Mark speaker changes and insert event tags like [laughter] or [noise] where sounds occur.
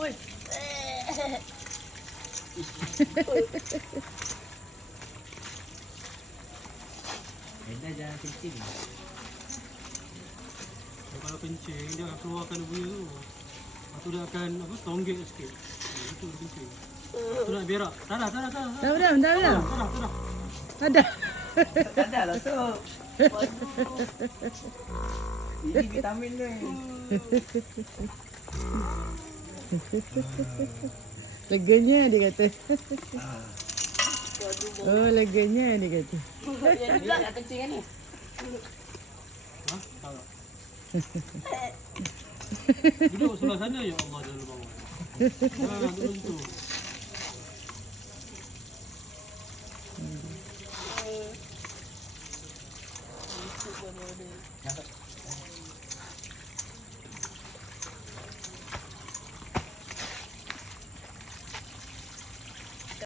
Speaker 1: Ui.
Speaker 2: Dah jangan kencing.
Speaker 3: Kalau kencing dia akan keluarkan bunyi tu. Lepas tu dia akan apa tonggek sikit. Itu dia kencing. Lepas tu nak berak. Tak dah, tak dah, tak dah.
Speaker 4: Dah dah, dah dah.
Speaker 3: Tak dah, tak dah.
Speaker 2: Tak ada lah sob. [laughs] Ini vitamin ni. [laughs] [laughs]
Speaker 4: Leganya dia kata. Ah. Oh, leganya dia kata.
Speaker 1: Yang kencing ni.
Speaker 3: Duduk sebelah sana ya Allah dalam ah, duduk situ. Hmm.